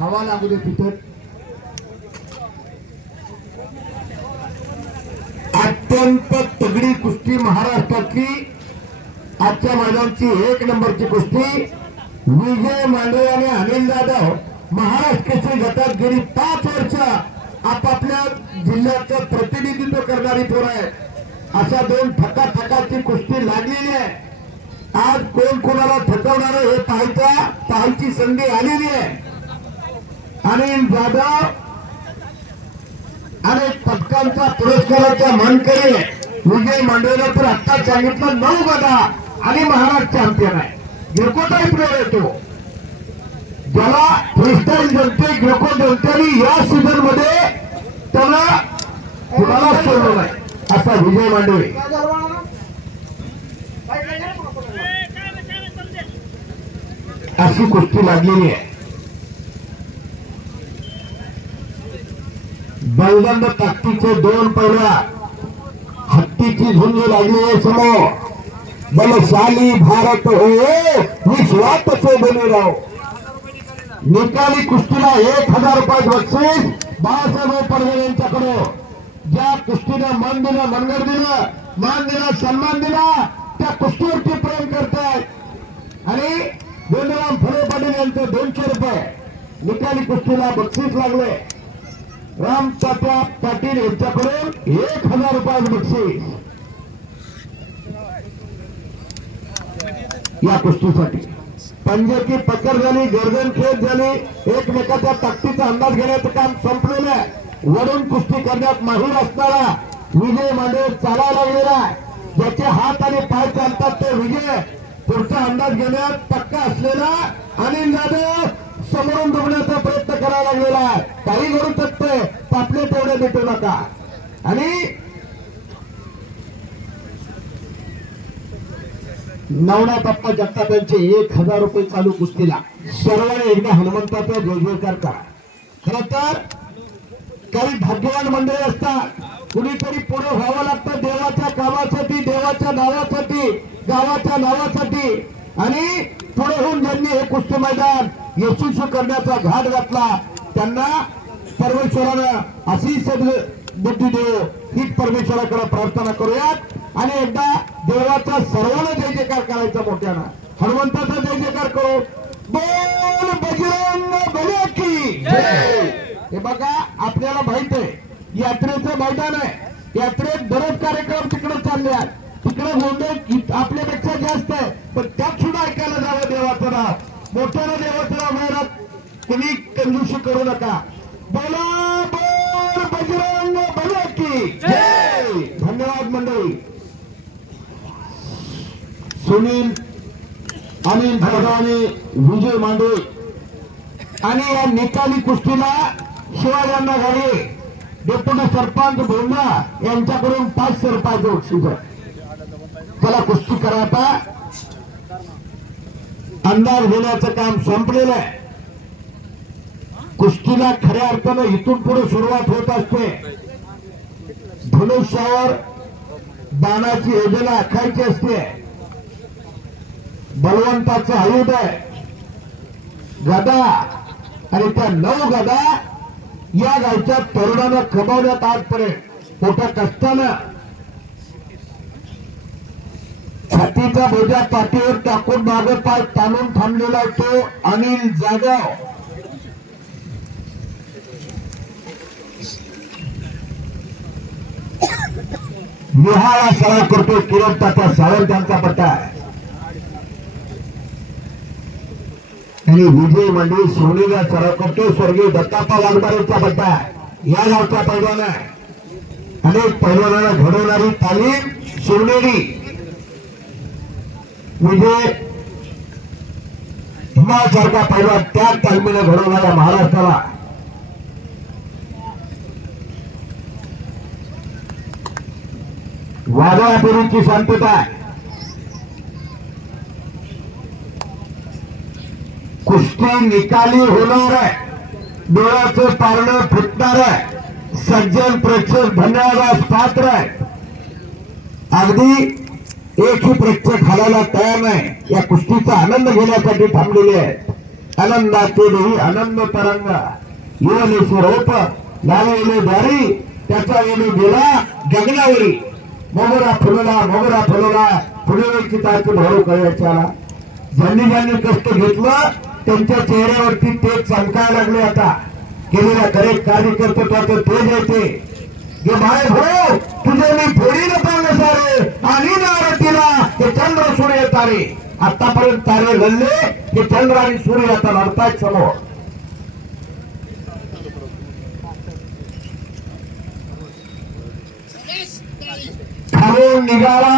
हवा लागू दे तिथे. अत्यंत तगडी कुस्ती महाराष्ट्रातली आजच्या मैदानाची 1 नंबरची कुस्ती. विजय मांडवे आणि अनिल जाधव महाराष्ट्र केसरी गटात गेली 5 वर्ष आपापल्या जिल्ह्याचं प्रतिनिधित्व करणारी पोरं आहे. अशा 2 ठकाठकाची कुस्ती लागलेली आहे. आज कोण कोणाला थकवणार हे पाहायची संधी आलेली आहे. अनिल जाधव अनेक पदकांचा पुरस्काराचा मानकरी आहे. विजय मांडवेला तर आत्ता सांगितलं 9 गदा आणि महाराष्ट्र चॅम्पियन आहे. ग्रेकोटाईप प्लेअर येतो ज्याला फ्रीस्टाईल जमते. ग्रेको जमतेनी या सीझन मध्ये त्याला कुणाला सोडलं नाही असा विजय मांडवे. अशी कुस्ती लागलेली आहे. बलदंड ताकदीचे 2 पैलवा हत्तीची झुंज लागली आहे समोर. बलशाली भारत हो विश्वात से बने राहो. निकाली कुस्तीला 1000 रुपये बक्षीस बाळासाहेब पडवे यांच्याकडे. ज्या कुस्तीनं मन दिलं, मनगर दिलं, मान दिला, सन्मान दिला त्या कुस्तीवरती प्रेम करतायत आणि गोंधराम फळे पाटील यांचे 200 रुपये निकाली कुस्तीला बक्षीस लागले. राम तात्या पाटील यांच्याकडून 1000 रुपये बक्षीस या कुस्तीसाठी. पंजाची पकड झाली, गर्दन खेळ झाली, एकमेकाच्या ताकदीचा अंदाज घेण्याचं काम संपलेलं आहे. वरून कुस्ती करण्यात माहीर असणारा विजय मांडवे चालायला लागलेला. ज्याचे हात आणि पाय चालतात तो विजय. पुढचा अंदाज घेण्यात पक्का असलेला अनिल जाधव समोरून डुबण्याचा प्रयत्न करायला लागलेला आहे. काही घडू शकते, आपले तेवढे भेटू नका. आणि 9 टप्पा जगताप यांचे 1000 रुपये चालू कुस्तीला. सर्वांनी एकदा हनुमंताचा जयजयकार करा. खरं तर काही भाग्यवान मंडळी असतात, कुणीतरी पुढे व्हावं लागतं देवाच्या कामासाठी, देवाच्या नावासाठी, गावाच्या नावासाठी. आणि पुढे होऊन ज्यांनी हे कुस्ती मैदान यशस्वी करण्याचा घाट घातला त्यांना परमेश्वरानं अशी सद्बुद्धी देव हीच परमेश्वराकडे प्रार्थना करूयात. आणि एकदा देवाचा सर्वांना जय जयकार करायचा मोठ्यानं. हनुमंताचा जय जयकार करू. बोल बजरंग बली की जय. हे बघा आपल्याला माहित आहे यात्रेचं मैदान आहे. यात्रेत बरेच कार्यक्रम तिकडे चालले आहेत. तिकडे गोंधळ आपल्यापेक्षा जास्त आहे, पण त्यात सुद्धा ऐकायला जावं देवाचं नाव. मोठ्यानं देवाचं नाव मिळत कुणी कंजूशी करू नका. बोला बोल बजरंग बली की जय. धन्यवाद मंडळी. सुनील अनिल भगवानी विजय मांडवे आणि या निकाली कुस्तीला शिवाजींना घाली डेप्युटी सरपंच भोंडा यांच्याकडून 500 रुपयाचं बक्षीस. त्याला कुस्ती करा. आता अंदाज घेण्याचं काम संपलेलं आहे. कुस्तीला खऱ्या अर्थानं इथून पुढे सुरुवात होत असते. धनुष्यावर बाणाची योजना आखायची असते. बलवंताचं आयुध आहे गदा आणि त्या 9 गदा या गावच्या तरुणानं कमावण्यात आजपर्यंत मोठ्या कष्टानं छातीचा बोजा पाठीवर टाकून मागे पाय ताणून थांबलेला तो अनिल जाधव. निहाळा सराव करतो. किरण तात्या सावंत यांचा पट्टा आहे आणि विजय मांडवे सोनेला सराव करतो. स्वर्गीय दत्ताप्पा वाघमारेचा पट्टा आहे. या गावचा पैलवान आहे. अनेक पैलवानांना घडवणारी तालीम शिवनेरी. विजय हिमासारखा पैलवान त्या तालमीने घडवणाऱ्या महाराष्ट्राला वादळापूर्वीची शांतता आहे. कुस्ती निकाली होणार आहे. डोळ्याचं पारणं फुटणार आहे. सज्जन प्रेक्षक धन्यवादास पात्र आहे. अगदी एकही प्रेक्षक हालायला तयार नाही. या कुस्तीचा आनंद घेण्यासाठी थांबलेले आहेत. आनंदातेही आनंद तरंगा येणे स्वरूप लावले दारी त्याचा येणे गेला गगनावरी मोगरा फुलला फुलवेची ताची भाऊ कळ्याच्याला ज्यांनी ज्यांनी कष्ट घेतलं त्यांच्या चेहऱ्यावरती ते चमकायला लागले आता केलेल्या करेक्ट कार्यकर्तृत्वाचं तेज येते गे भाई भाऊ तुझे मी फोडी न सारे आणि नारतीला हे चंद्र सूर्य तारे आतापर्यंत तारे घडले हे चंद्र आणि सूर्य आता लढतायत समोर खालून निघाला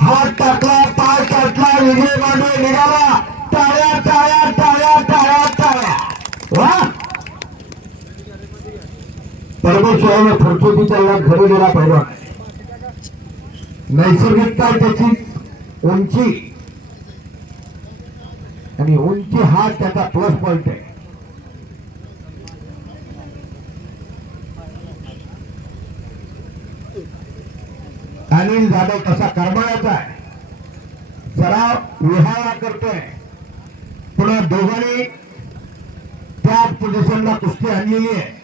हात टाकला पाय टाकला विजय मांडवे निघाला टाळ्या टाळ्या टाळ्या टाळ्या टाळ्या वा परमेश्वराने फरफुटीचा या घरी गेला पाहिजे नैसर्गिक काय त्याची उंची आणि उंची हा त्याचा प्लस पॉइंट आहे अनिल जाधव तसा करमाळ्याचा आहे जरा विहाळा करतोय पुन्हा दोघांनी त्याच पोझिशनला कुस्ती आणलेली आहे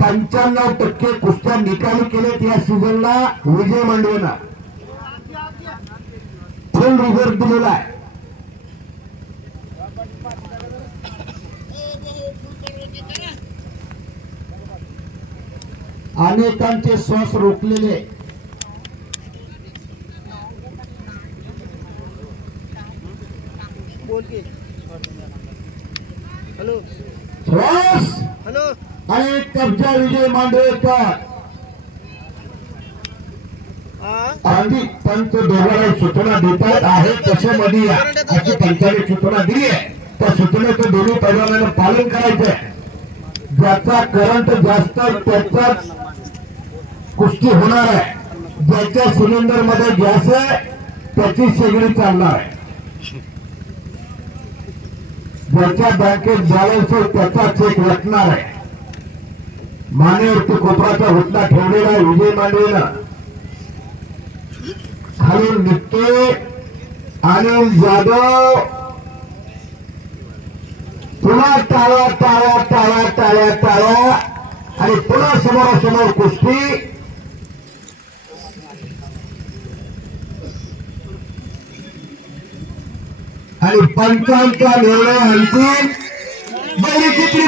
,95% कुस्त्या निकाली केलेत या सीझनला विजय मांडवेला फुल रिझल्ट दिलेला आहे अनेकांचे श्वास रोखलेले श्वास आणि कब्जा विजय मांडवेकर आणि पंच दोघांना सूचना देतात आहे तसे मध्ये अशी पंचाने सूचना दिली आहे त्या सूचनेचं दोन्ही पैलवानांना पालन करायचंय ज्याचा करंट जास्त त्याच्याच कुस्ती होणार आहे ज्याच्या सिलेंडर मध्ये गॅस आहे त्याची शेगडी चालणार आहे ज्याच्या बँकेत बॅलन्स आहे त्याचा चेक वाटणार आहे मानेवरती कोपराचा घुटला ठेवलेला आहे विजय मांडवेला खालून निघतोय अनिल जाधव पुन्हा टाळ्या टाळ्या टाळ्या टाळ्या टाळ्या आणि पुन्हा समोरासमोर कुस्ती आणि पंचांचा निर्णय अंतिम बैली किती